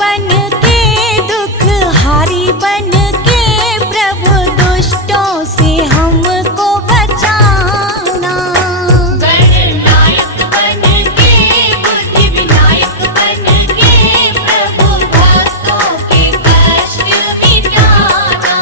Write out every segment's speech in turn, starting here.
बन के दुख हारी बन के प्रभु दुष्टों से हमको बचाना। गणनायक बन के बुद्धि विनायक बन के प्रभु भक्तों के कष्ट मिटाना।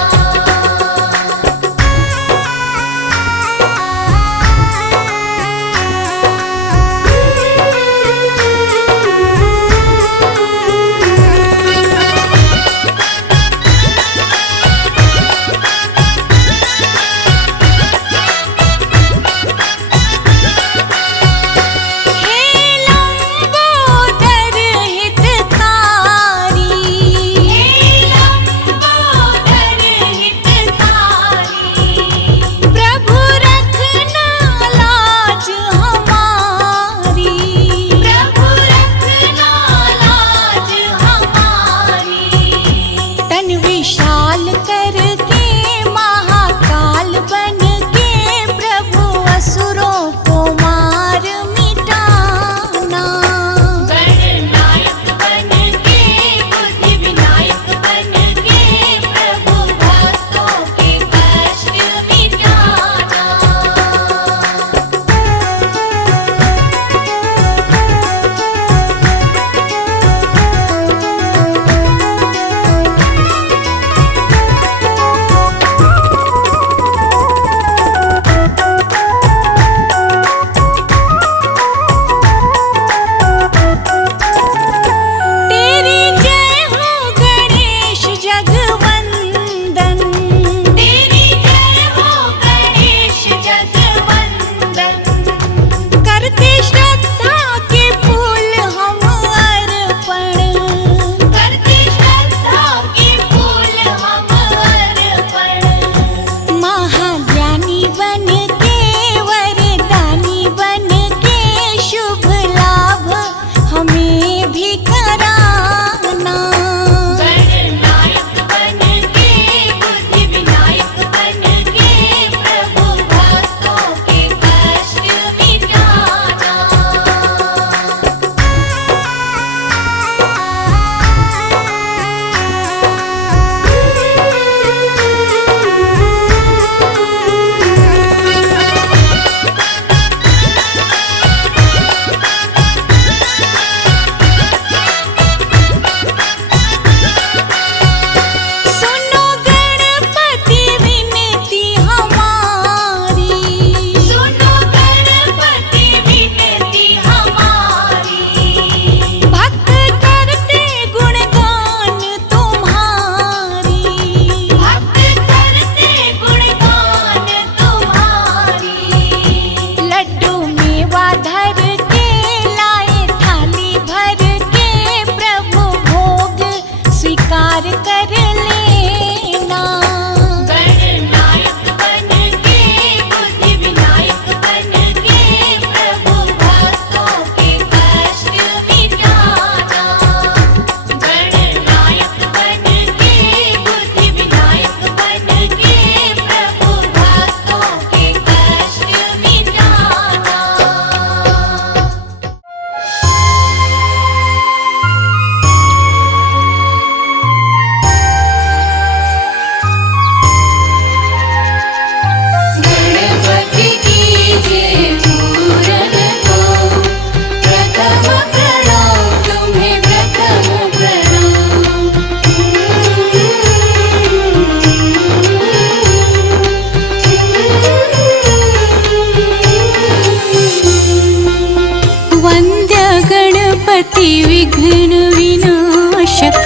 विघ्न विनाशक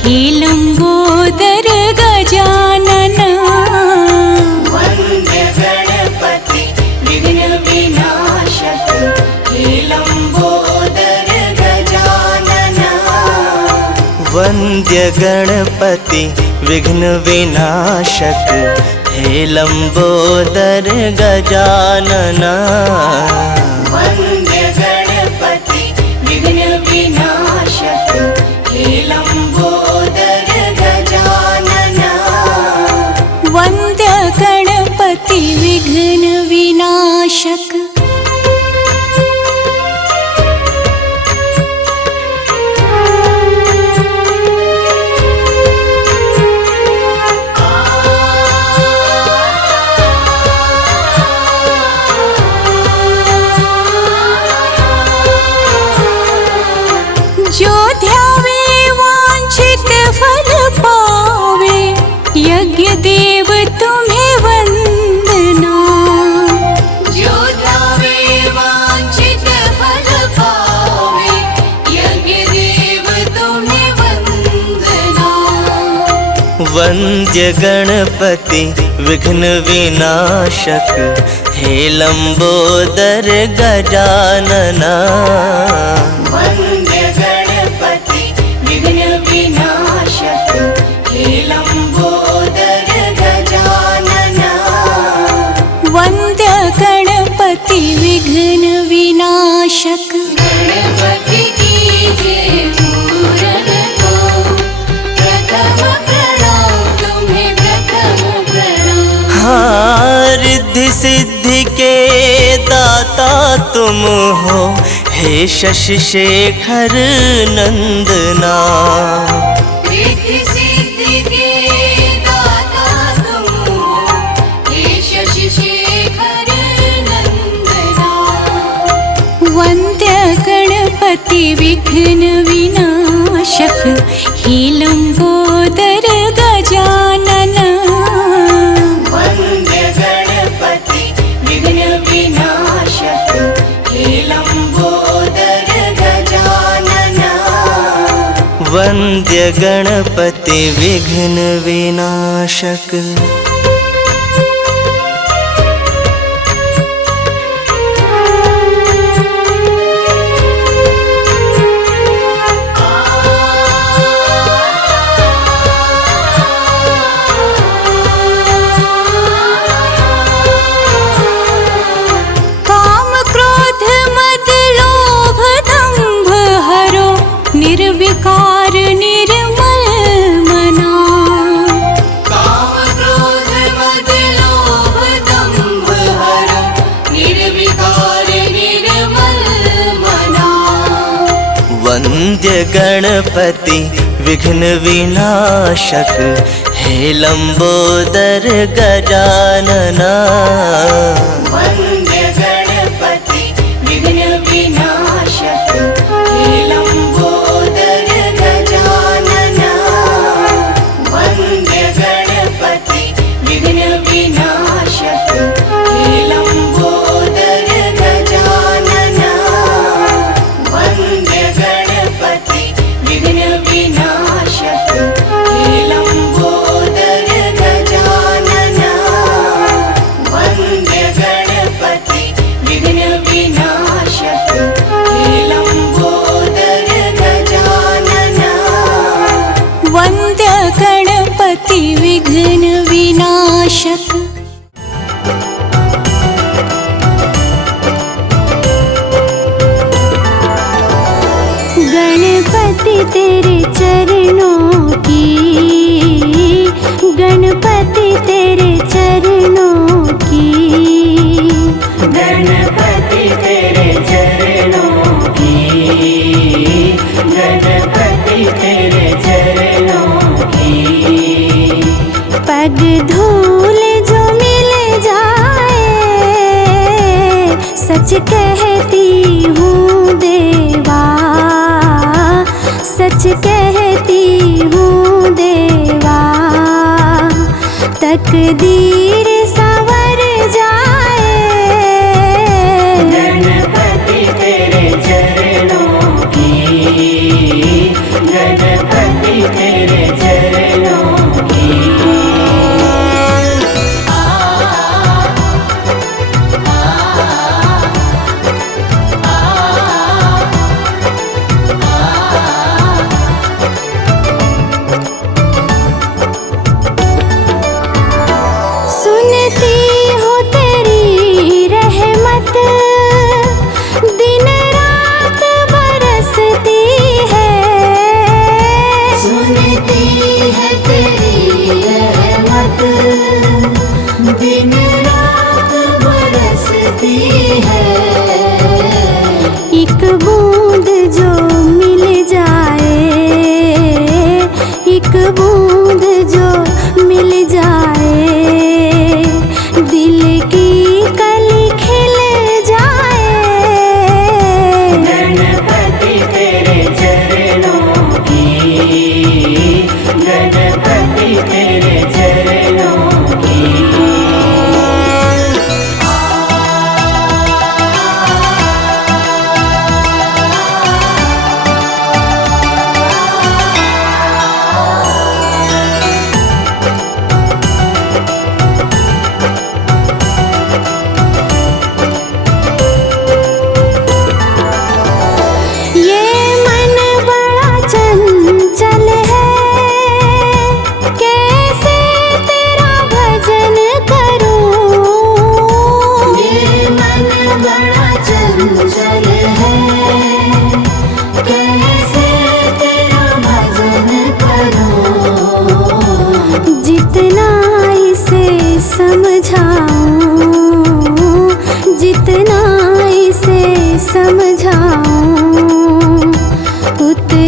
हे लंबोदर गजानन। वंद्य गणपति विघ्न विनाशक हे लंबोदर गजानन। वंद्य गणपति विघ्न विनाशक हे लंबोदर गजानन। वंद्य गणपति विघ्न विनाशक हे लंबोदर गजानन। वंद्य गणपति विघ्न विनाशक। वन्द्य गणपति विघ्न विनाशक हे लंबोदर गजानना। वन्द्य गणपति विघ्न विनाशक हे लंबोदर गजानना। वन्द्य गणपति विघ्न विनाशक गणपति की जय पूरन को प्रथम प्रणाम तुम्हें प्रथम प्रणाम। रिद्धि सिद्धि के दाता तुम हो हे शशि शेखर नंदना। रिद्धि सिद्धि के दाता तुम हो हे शशि शेखर नंदना। वन्द्य गणपति विघ्न विनाशक हे लंबोदर गजानन। वन्द्य गणपति विघ्न विनाशक हे लंबोदर गजानना। वन्द्य गणपति विघ्न विनाशक। काम क्रोध मद लोभ दंभ हरो निर्विकार निर्मल मना। काम क्रोध मद लोभ दंभ हरो निर्विकार निर्मल मना। वन्द्य गणपति विघ्न विनाशक हे लंबोदर गजानना। वन्द्य गणपति विघ्न विनाशक हे लंबोदर गजानना। वन्द्य गणपति विघ्न विनाशक हे लंबोदर गजानना। वन्द्य गणपति विघ्न विनाशक हे लंबोदर गजानना। वन्द्य गणपति विघ्न विनाशक हे लंबोदर गजानना। वन्द्य गणपति विघ्न विनाशक। गणपति तेरे चरणों की, गणपति तेरे चरणों की। गणपति तेरे चरणों की, गणपति तेरे चरणों की। पग धूल जो मिल जाए सच कहती हूँ देवा, सच कहती हूँ देवा। तकदीर संवर जाए। गणपति तेरे चरणों की, गणपति तेरे चरणों की। सुन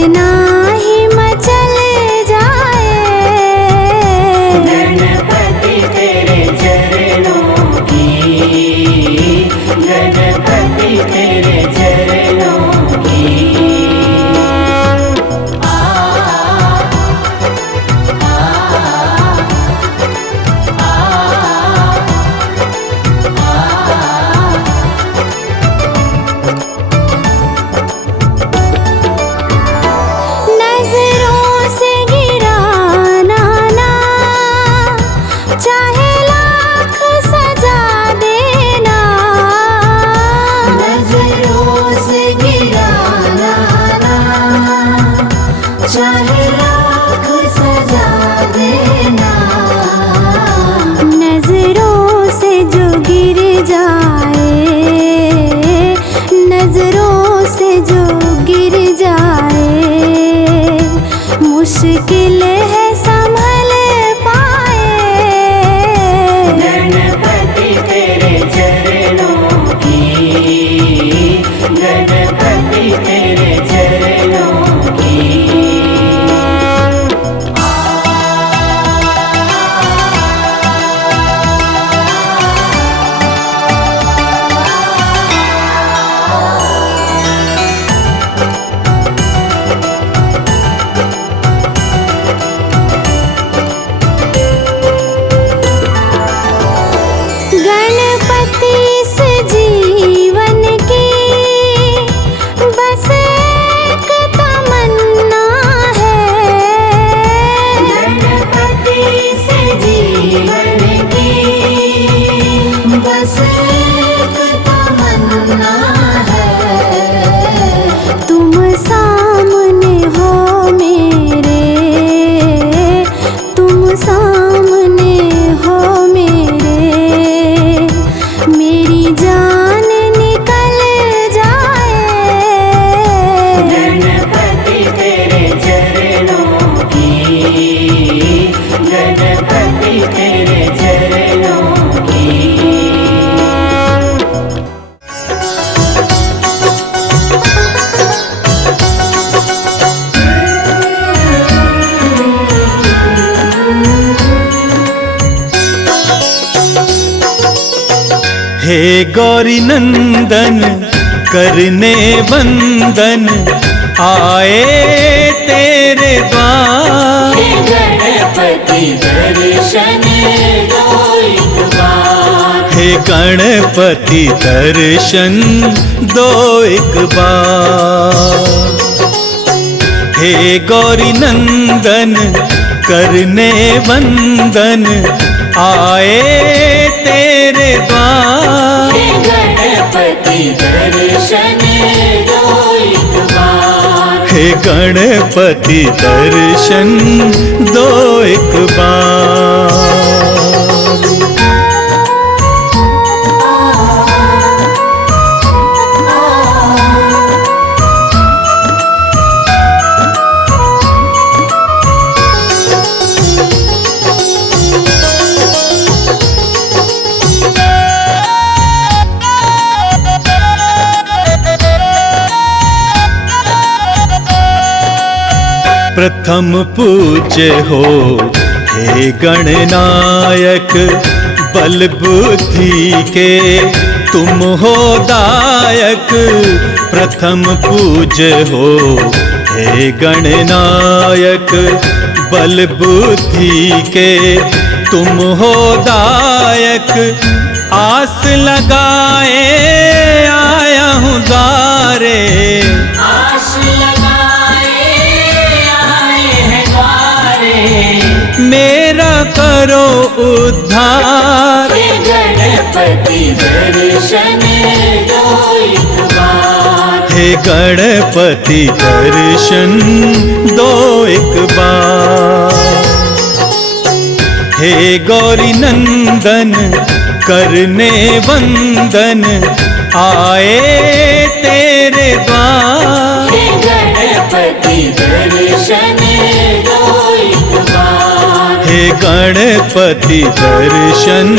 नाही मचल जाए। गणपति तेरे चरणों की, गणपति तेरे चरणों की। नजरों से गिराना ना, चाहे लाख सजा देना। नजरों से गिराना ना, चाहे लाख सजा देना। नजरों से जो गिर जाए, नजरों से जो गिर जाए, मुश्किल है संभल पाए। गणपति तेरे चरणों की, गणपति तेरे चरणों की। गणपति इस जीवन की बस एक तमन्ना है। गणपति इस जीवन की बस एक तमन्ना है। तुम सामने हो मेरे, तुम सामने हो मेरे, मेरी जान निकल जाए। गणपति तेरे चरणों की, गणपति तेरे चरणों की। हे गौरी नंदन करने वंदन आए तेरे द्वार। हे गणपति दर्शन दो एक बार। हे गणपति दर्शन दो एक बार। हे गौरी नंदन करने वंदन आए तेरे द्वार। हे गणपति दर्शन दो एक बार। हे गणपति दर्शन दो एक बार। प्रथम पूज्य हो हे गणनायक, बल बुद्धि के तुम हो दायक। प्रथम पूज्य हो हे गणनायक, बल बुद्धि के तुम हो दायक। आस लगाए आया हूँ द्वारे, आस लगाए आए हैं द्वारे। मेरा करो उद्धार। हे गणपति दर्शन दो एक बार। हे गणपति दर्शन दो एक बार। हे गौरी नंदन करने वंदन आए तेरे द्वार। हे गणपति दर्शन दो एक बार। हे गणपति दर्शन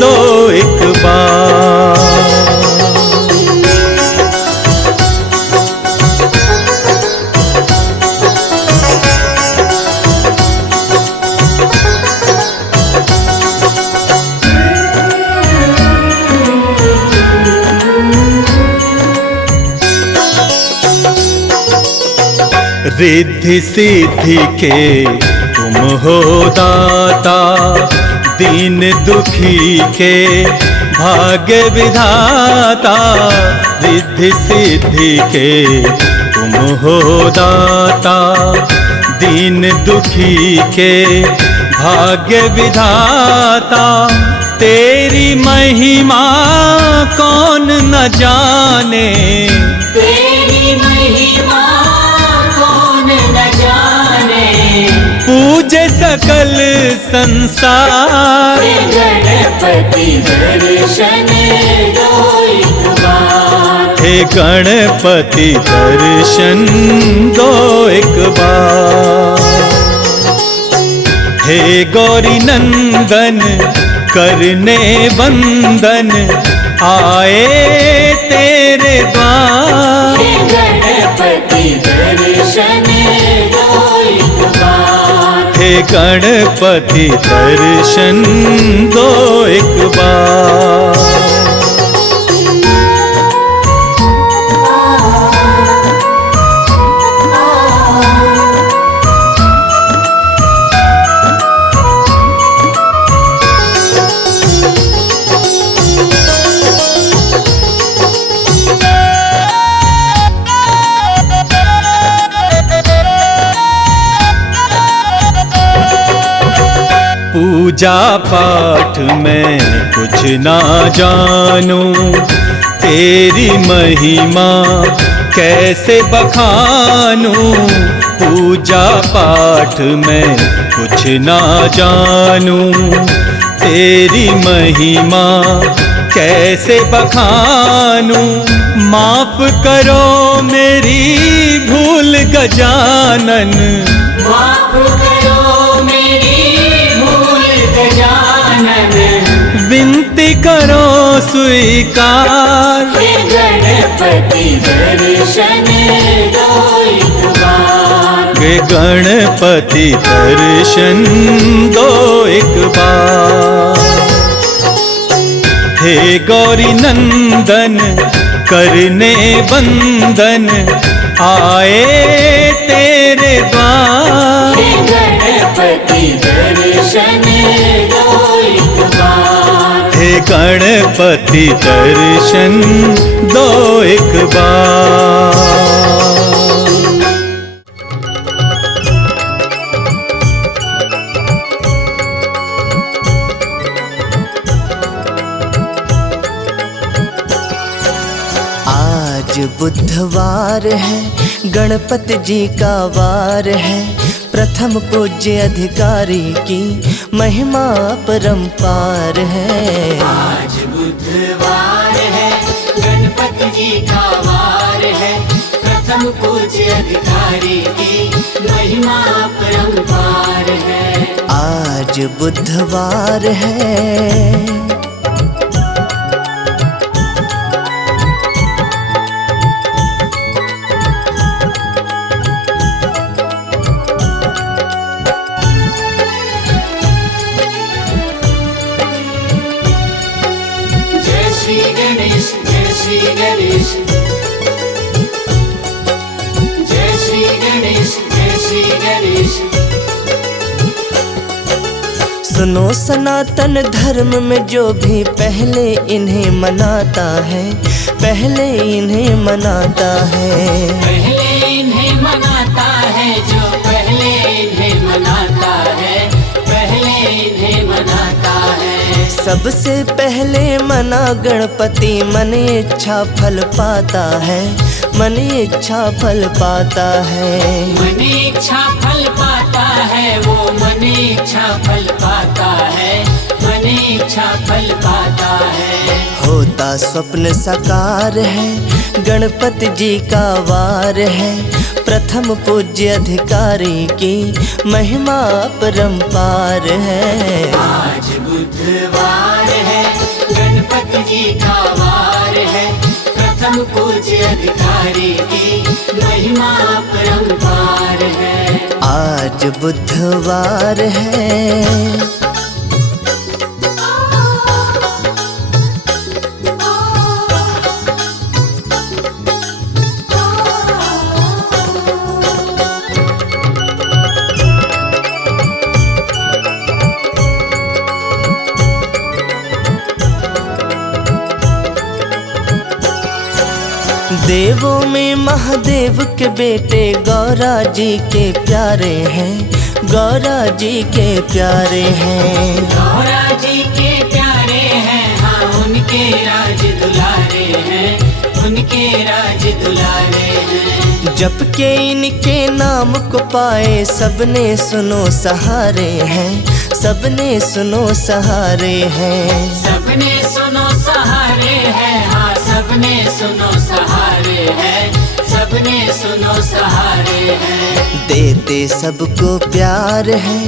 दो एक बार। रिद्धि सिद्धि के तुम हो दाता, दीन दुखी के भाग्य विधाता। रिद्धि सिद्धि के तुम हो दाता, दीन दुखी के भाग्य विधाता। तेरी महिमा कौन न जाने, तेरी महिमा कौन न जाने। पूजे सकल संसार, हे गणपति दर्शन दो एक बार। हे गणपति दर्शन दो एक बार। हे गौरी नंदन करने वंदन, आए तेरे द्वार। हे गणपति दर्शन दो एक बार। हे गणपति दर्शन दो एक बार। पूजा पाठ में कुछ ना जानूं, तेरी महिमा कैसे बखानूं। पूजा पाठ में कुछ ना जानूं, तेरी महिमा कैसे बखानूं। माफ करो मेरी भूल गजानन, माफ करो मेरी भूल गजानन। विनती करो स्वीकार। हे गणपति दर्शन दो एक बार। हे गणपति दर्शन दो एक बार। हे गौरी नंदन करने वंदन, आए तेरे द्वार। हे गणपति दर्शन दो एक बार। हे गणपति दर्शन दो एक बार। आज बुधवार है, गणपति जी का वार है। प्रथम पूज्य अधिकारी की महिमा परंपार है। आज बुधवार है, गणपति जी का वार है। प्रथम पूज्य अधिकारी की महिमा परंपार है। आज बुधवार है, जय श्री गणेश, जय श्री गणेश। जय श्री गणेश, जय श्री गणेश। सुनो सनातन धर्म में जो भी पहले इन्हें मनाता है, पहले इन्हें मनाता है। पहले इन्हें मनाता है, जो पहले इन्हें मनाता है, पहले इन्हें मनाता है। सबसे पहले मना गणपति, मन इच्छा फल पाता है, मन इच्छा फल पाता है। मन इच्छा फल पाता है, वो मन इच्छा फल पाता है, मन इच्छा फल पाता है। होता स्वप्न साकार है, गणपति जी का वार है। प्रथम पूज्य अधिकारी की महिमा परंपार है। आज बुधवार है, गणपति जी का वार है। प्रथम पूज्य अधिकारी की महिमा परंपार है। आज बुधवार है, देवों में महादेव के बेटे गौरा जी के प्यारे हैं, गौरा जी के प्यारे हैं। गौरा जी के प्यारे हैं, हाँ उनके राज दुलारे हैं, उनके राज दुलारे हैं। जप के इनके नाम को पाए सबने सुनो सहारे हैं, सबने सुनो सहारे हैं। सबने सुनो सहारे हैं, हाँ सबने सुनो सहारे हैं, सबने सुनो सहारे हैं। देते सबको प्यार है,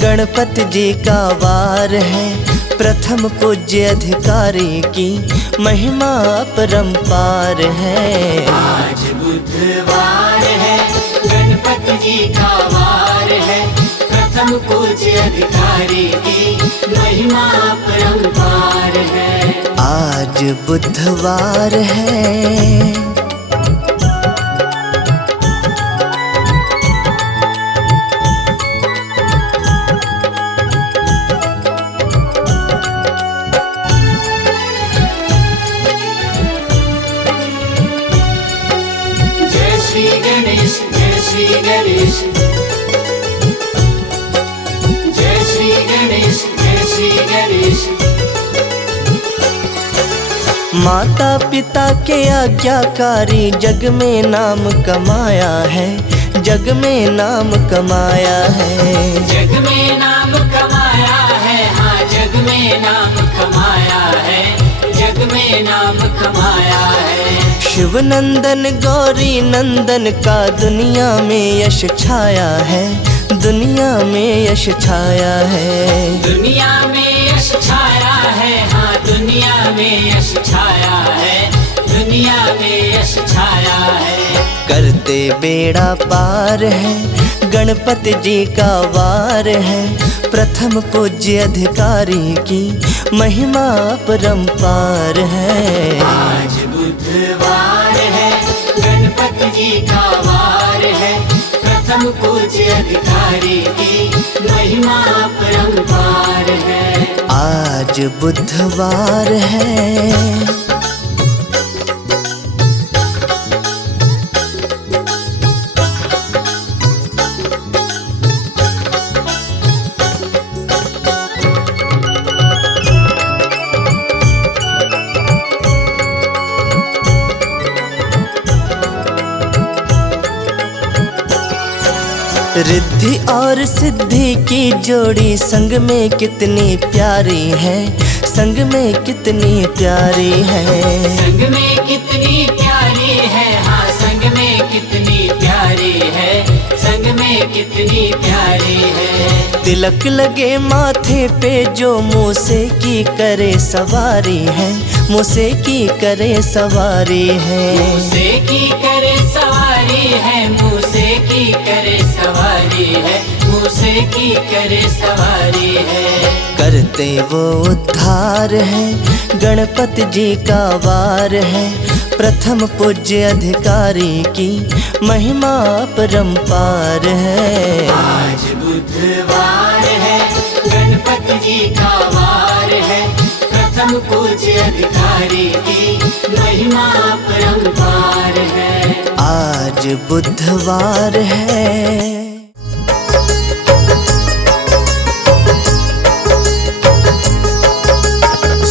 गणपति जी का वार है। प्रथम पूज्य अधिकारी की महिमा अपरंपार है। आज बुधवार है, गणपति जी का वार है। प्रथम पूज्य अधिकारी की महिमा अपरंपार है। आज बुधवार है। जय श्री गणेश, जय श्री गणेश, जय श्री गणेश, जय श्री गणेश। माता पिता के आज्ञाकारी जग में नाम कमाया है, जग में नाम कमाया है। जग में नाम कमाया है, हाँ जग में नाम कमाया है, जग में नाम कमाया है। शिव नंदन गौरी नंदन का दुनिया में यश छाया है, दुनिया में यश छाया है। दुनिया में यश छाया है, हाँ दुनिया में यश छाया है, दुनिया में यश छाया है। करते बेड़ा पार है, गणपति जी का वार है। प्रथम पूज्य अधिकारी की महिमा अपरंपार है। आज बुधवार है, गणपति जी का वार है। प्रथम पूज्य अधिकारी की महिमा अपरंपार है। आज बुधवार है। रिद्धि और सिद्धि की जोड़ी संग में कितनी प्यारी है, संग में कितनी प्यारी है। संग में कितनी प्यारी है, हाँ संग में कितनी प्यारी है, संग में कितनी प्यारी है। तिलक लगे माथे पे जो मूसे की करे सवारी है, मूसे की करे सवारी है। मूसे की करे सवारी है, मूसे की करे सवारी है, मूसे की करे सवारी है। करते वो उद्धार है, गणपति जी का वार है। प्रथम पूज्य अधिकारी की महिमा अपरंपार है। आज बुधवार है, गणपति जी का वार है। प्रथम पूज्य अधिकारी की महिमा अपरंपार है। आज बुधवार है।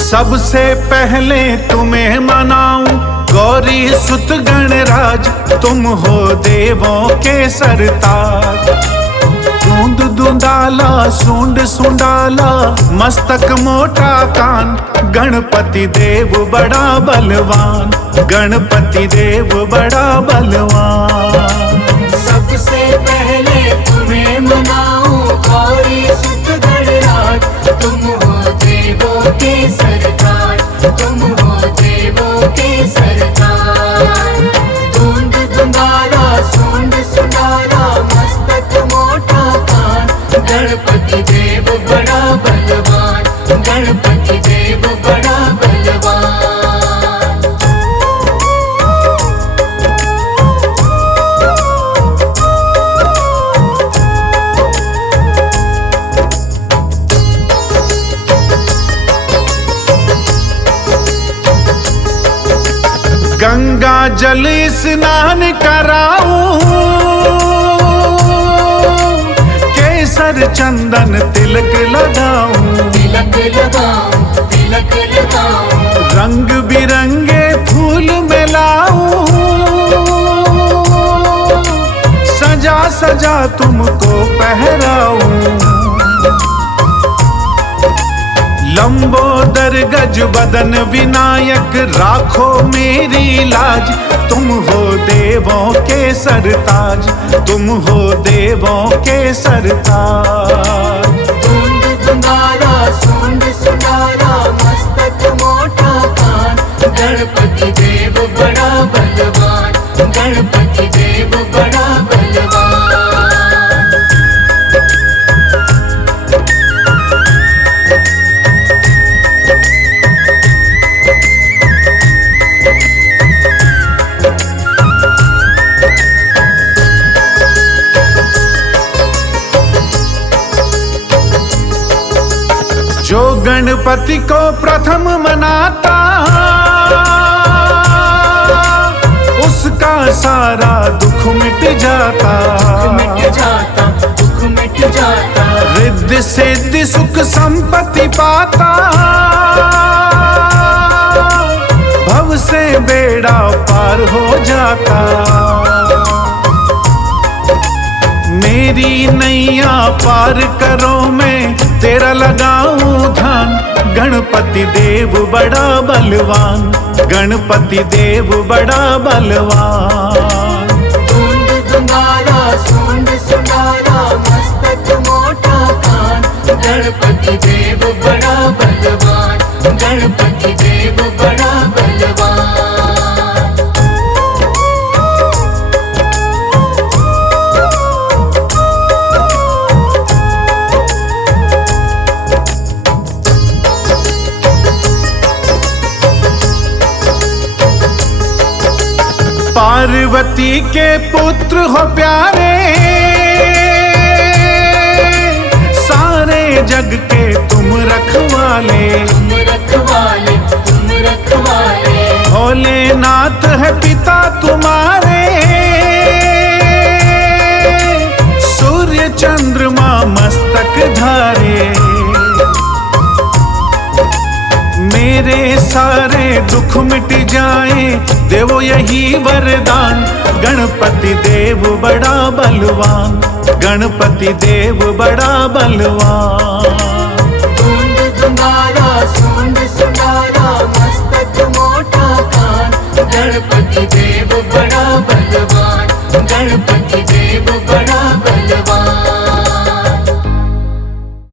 सबसे पहले तुम्हें मनाऊं गौरी सुत गणराज, तुम हो देवों के सरताज। दूंद दूंदाला सूंड सुंडाला, मस्तक मोटा कान, गणपति देव बड़ा बलवान, गणपति देव बड़ा बलवान। सबसे पहले तुम्हें मनाऊं गौरी सुत गणराज, तुम हो देवों के सरदार, तुम हो देवों के सरदार। दूंद दूंदाला सूंड सुंडाला, मस्तक मोटा कान, गणपति देव बड़ा बलवान, गणपति देव बड़ा बलवान। स्नान कराऊं, केसर चंदन तिलक लगाऊं, तिलक लगाऊं, तिलक लगाऊं, रंग बिरंगे फूल मिलाऊं, सजा सजा तुमको पहराऊं। लंबोदर गज बदन विनायक राखो मेरी लाज, तुम हो देवों के सरताज, तुम हो देवों के सरताज। धुंध धुंधारा सूंड सुनारा मस्तक मोटा कान, गणपति देव बड़ा बलवान, गणपति देव बड़ा बलवान। जो गणपति को प्रथम मनाता, उसका सारा दुख मिट जाता, मिट जाता, दुख मिट जाता, रिद्धि सिद्धि सुख संपत्ति पाता, भव से बेड़ा पार हो जाता। मेरी नैया पार करो मैं तेरा लगाऊं ध्यान, गणपति देव बड़ा बलवान, गणपति देव बड़ा बलवान। धुंध धुंधारा सूंड सुनारा मस्तक मोटा कान, गणपति देव बड़ा बलवान, गणपति देव बड़ा बलवान। पार्वती के पुत्र हो प्यारे, सारे जग के तुम रखवाले, तुम रखवाले, तुम रखवाले, भोलेनाथ है पिता तुम्हारे, सूर्य चंद्रमा मस्तक धारे। मेरे सारे दुख मिट जाए देवो यही वरदान, गणपति देव बड़ा बलवान, गणपति देव बड़ा बलवान।